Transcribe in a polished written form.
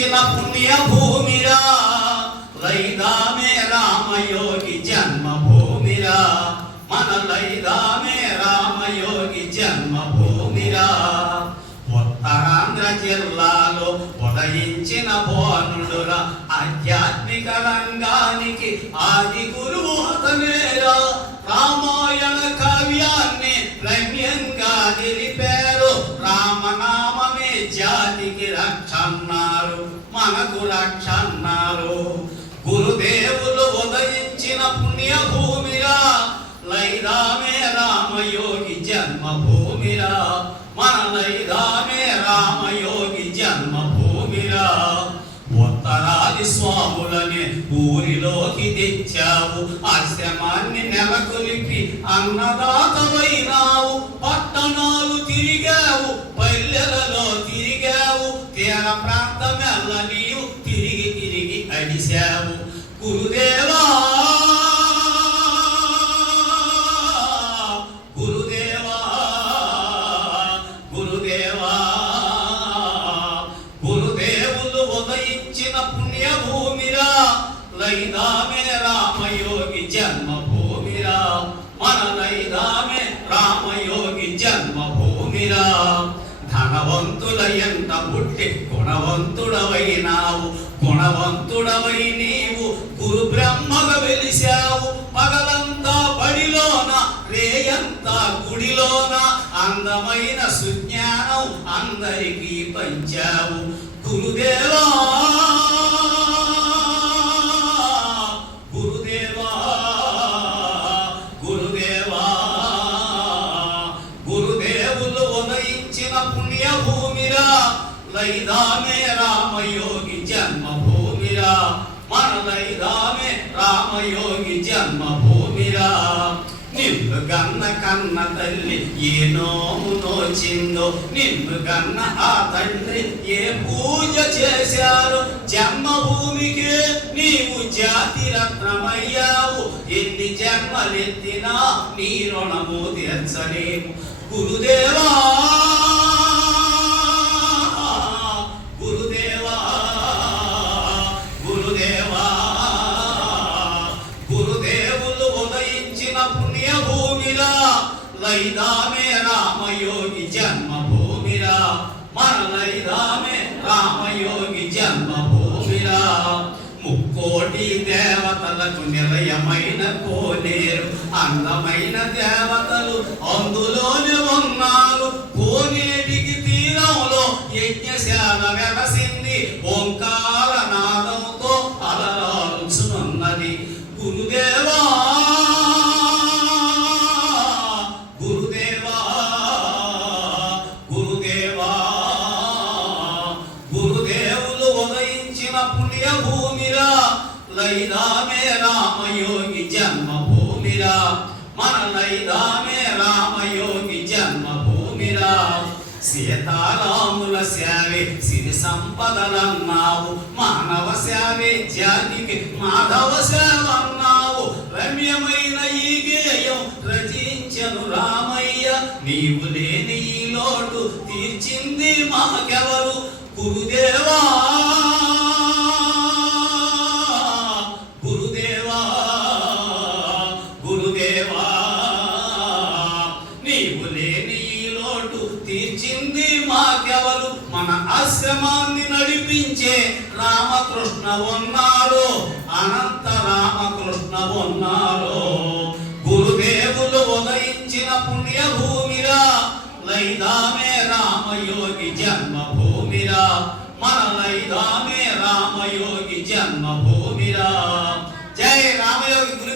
ఉదయించిన పుణ్యభూమిరా, లైదామే రామయోగి జన్మభూమిరా, మన లైదామే రామయోగి జన్మభూమిరా. ఉత్తరాంధ్ర జిల్లాలో ఉదయించిన భోనుడురా, ఆధ్యాత్మిక రంగానికి ఆది గురువు అతనేరా. రామాయణ కావ్యాన్ని రమ్యంగా నిలిపారు, రామనామమే జాతికి రక్షన్నారు, మనకు రక్షన్నారు. గురుదేవులు ఉదయించిన పుణ్యభూమిరా, లైదామే రామయోగి జన్మభూమిరా, మన లైదామే రామయోగి జన్మభూమిరా. ఉత్తరాది స్వాములని ఊరిలోకి తెచ్చావు, ఆశ్రమాన్ని నెలకొలిపి అన్నదాతవైనావు. పట్టణాలు తిరిగావు, పల్లెలలో తిరిగావు, తీర ప్రాంతమెల్ల నీవు తిరిగి తిరిగి అడిశావు. గురుదేవా గురుదేవా గురుదేవా, గురుదేవులు ఉదయించిన పుణ్యభూమిరా, లైదామే రామయోగి జన్మభూమిరా, మన లైదామే రామయోగి జన్మభూమిరా. ధనవంతుల ఎంట పుట్టి గుణవంతుడవైనావు, గుణవంతుడవై నీవు గురు బ్రహ్మగా వెలిశావు. పగలంతా బడిలోన, రేయంతా గుడిలోన, అందమైన సుజ్ఞానం అందరికీ పంచావు. గురుదేవా గురుదేవా గురుదేవా, గురుదేవులు ఉదయించిన పుణ్యభూమిరా, లైదామే రామయోగి జన్మభూమిరా, మన లైదామే రామయోగి జన్మభూమిరా. నిన్ను గన్న కన్న తల్లి ఏ నోము నోచిందో, నిన్ను గన్న ఆ తండ్రి ఏ పూజ చేశారు, జన్మభూమికే నీవు జాతి రత్నమయ్యావు. ఎన్ని జన్మలెత్తినా నీ రుణము తీర్చలేము. గురుదేవా గురుదేవా గురుదేవా, గురుదేవులు ఉదయించిన పుణ్యభూమిరా, లైదామే రామయోగి జన్మభూమిరా, మన లైదామే రామయోగి జన్మభూమిరా. ముక్కోటి దేవతలకు నిలయమైన కోనేరు, అందమైన దేవతలు అందులోనే ఉన్నారు. కోనేటికి తీరంలో యజ్ఞశాల వెలసింది, ఓంకార నాదంతో అలరాల్చున్నది. గురుదేవా గురుదేవా గురుదేవా, గురుదేవులు ఉదయించిన పుణ్యభూమిరా, లైదామే రామయోగి జన్మభూమిరా, మన లైదామే రామయోగి జన్మభూమిరా. సీతారాముల సేవే సిరి సంపదలన్నావు, మానవ సేవే జాతికి మాధవ సేవన్నావు. రమ్యమైన ఈ గేయం రచించను రామయ్య, నీవు లేని ఈ లోటు తీర్చింది మాకెవరు. గురుదేవా గురుదేవా గురుదేవా, నీవు లేని ఈ లోటు తీర్చింది మాకెవరు. మన ఆశ్రమాన్ని నడిపించే రామకృష్ణ ఉన్నారు, అనంత రామకృష్ణ ఉన్నారు. గురుదేవులు ఉదయించిన పుణ్యభూమిరా, లైదామే రామయోగి జన్మభూమిరా, మన లైదామే రామయోగి జన్మభూమిరా. జై రామయోగి గురుదేవ.